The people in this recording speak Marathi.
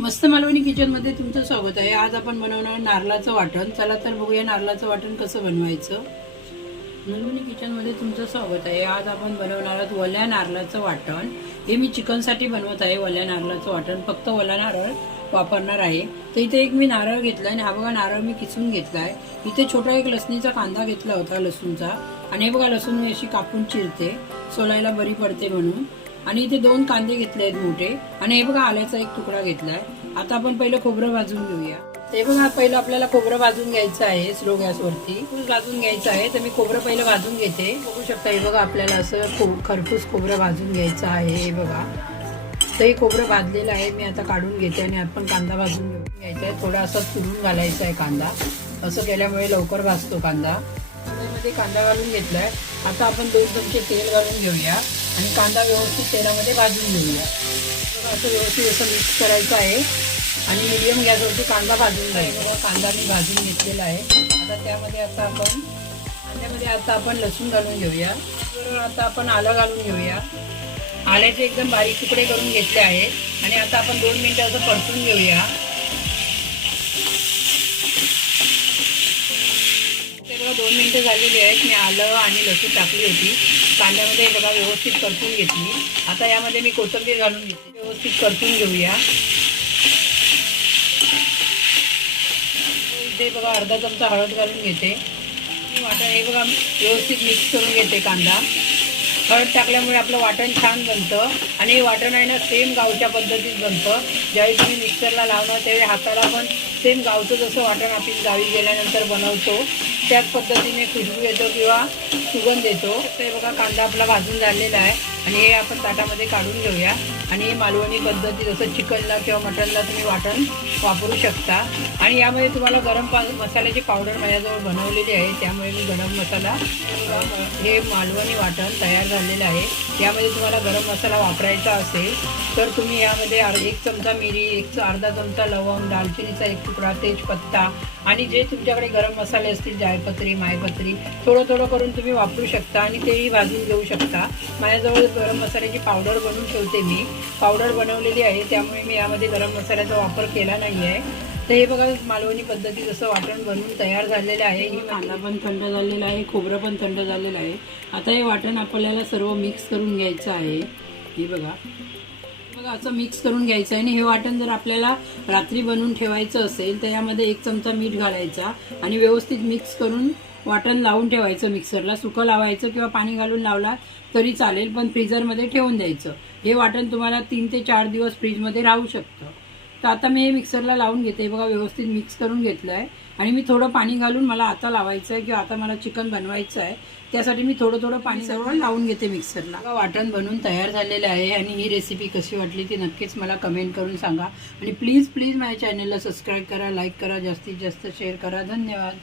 मस्त मालवणी किचनमध्ये तुमचं स्वागत आहे. आज आपण बनवणार नारळाचं वाटण. चला तर बघूया नारळाचं वाटण कसं बनवायचं. मालवणी किचनमध्ये तुमचं स्वागत आहे. आज आपण बनवणार आहोत वल्या नारळाचं वाटण. हे मी चिकनसाठी बनवत आहे वल्या नारळाचं वाटण. फक्त वला नारळ वापरणार आहे. तर इथे एक मी नारळ घेतला आणि हा बघा नारळ मी किसून घेतला आहे इथे छोटा एक लसणीचा कांदा घेतला होता लसूणचा. आणि हे बघा लसूण मी अशी कापून चिरते. सोलायला बरी पडते म्हणून. आणि इथे दोन कांदे घेतले आहेत मोठे. आणि हे बघा आल्याचा एक तुकडा घेतलाय. आता आपण पहिलं खोबरं भाजून घेऊया. ते बघा पहिलं आपल्याला खोबरं भाजून घ्यायचं आहे स्लो गॅसवरती भाजून घ्यायचं आहे तर मी खोबरं पहिलं भाजून घेते. बघू शकता हे बघा आपल्याला असं खो खरपूस खोबरं भाजून घ्यायचं आहे हे बघा. तर हे खोबरं भाजलेलं आहे मी आता काढून घेते आणि आपण कांदा भाजून घेऊन घ्यायचा आहे. थोडा असा चुरून घालायचा आहे कांदा. असं केल्यामुळे लवकर भाजतो कांदा. मध्ये कांदा घालून घेतलाय. आता आपण दोन चमचे तेल घालून घेऊया. आणि कांदा व्यवस्थित तेलामध्ये भाजून घेऊया. तर असं व्यवस्थित असं मिक्स करायचं आहे. आणि मिडियम गॅसवरती कांदा भाजून घ्यायचा. कांदा मी भाजून घेतलेला आहे. आता त्यामध्ये आता आपण कांद्यामध्ये आता आपण लसूण घालून घेऊया. आता आपण आलं घालून घेऊया. आल्याचे एकदम बारीक तुकडे करून घेतले आहे. आणि आता आपण दोन मिनटं असं परतून घेऊया. बघा दोन मिनटं झालेली आहेत. मी आलं आणि लसूण टाकली होती. कांद्यामध्ये बघा व्यवस्थित परतून घेतली. आता यामध्ये मी कोथंबीर घालून घेतली. व्यवस्थित परतून घेऊया. इथे बघा अर्धा चमचा हळद घालून घेते. वाटण हे बघा व्यवस्थित मिक्स करून घेते कांदा. हळद टाकल्यामुळे आपलं वाटण छान बनतं आणि हे वाटण आहे ना सेम गावच्या पद्धतीत बनतं. ज्यावेळी तुम्ही मिक्सरला लावणार त्यावेळी हाताला पण सेम गावचं जसं वाटण आपण गावी गेल्यानंतर बनवतो त्याच पद्धतीने खुशबू येतो किंवा सुगंध येतो. ते बघा कांदा आपला भाजून झालेला आहे. आणि हे आपण ताटामध्ये काढून घेऊया. आणि मालवणी पद्धती जसं चिकनला किंवा मटनला तुम्ही वाटण वापरू शकता. आणि यामध्ये तुम्हाला गरम पा मसाल्याची पावडर माझ्याजवळ बनवलेली आहे. त्यामुळे मी गरम मसाला हे मालवणी वाटण तयार झालेलं आहे. यामध्ये तुम्हाला गरम मसाला वापरायचा असेल तर तुम्ही यामध्ये अर् एक चमचा मिरी एक अर्धा चमचा लवंग दालचिनीचा एक तुकडा तेजपत्ता आणि जे तुमच्याकडे गरम मसाले असतील जायपत्री मायपत्री थोडं थोडं करून तुम्ही वापरू शकता आणि तेही भाजून घेऊ शकता. माझ्याजवळ गरम मसाल्याची पावडर बनवून ठेवते मी. पावडर बनवलेली आहे त्यामुळे मी यामध्ये गरम मसाल्याचा वापर केला नाही आहे तर हे बघा मालवणी पद्धती जसं वाटण बनवून तयार झालेलं आहे हे कांदा पण थंड झालेला आहे खोबरं पण थंड झालेलं आहे. आता हे वाटण आपल्याला सर्व मिक्स करून घ्यायचं आहे. हे बघा. बघा असं मिक्स करून घ्यायचं आहे. आणि हे वाटण जर आपल्याला रात्री बनवून ठेवायचं असेल तर यामध्ये एक चमचा मीठ घालायचा आणि व्यवस्थित मिक्स करून वाटण लावून ठेवायचं मिक्सरला. सुकं लावायचं किंवा पाणी घालून लावला तरी चालेल पण फ्रीजरमध्ये ठेवून द्यायचं. हे वाटण तुम्हाला तीन ते चार दिवस फ्रीजमध्ये राहू शकतं. तर आता मी हे मिक्सरला लावून घेते. बघा व्यवस्थित मिक्स करून घेतलं आहे आणि मी थोडं पाणी घालून मला आता लावायचं आहे किंवा आता मला चिकन बनवायचं आहे त्यासाठी मी थोडं थोडं पाणी सर्व लावून घेते मिक्सरला. वाटण बनवून तयार झालेलं आहे आणि ही रेसिपी कशी वाटली ती नक्कीच मला कमेंट करून सांगा. आणि प्लीज प्लीज माझ्या चॅनलला सबस्क्राईब करा लाईक करा जास्तीत जास्त शेअर करा. धन्यवाद.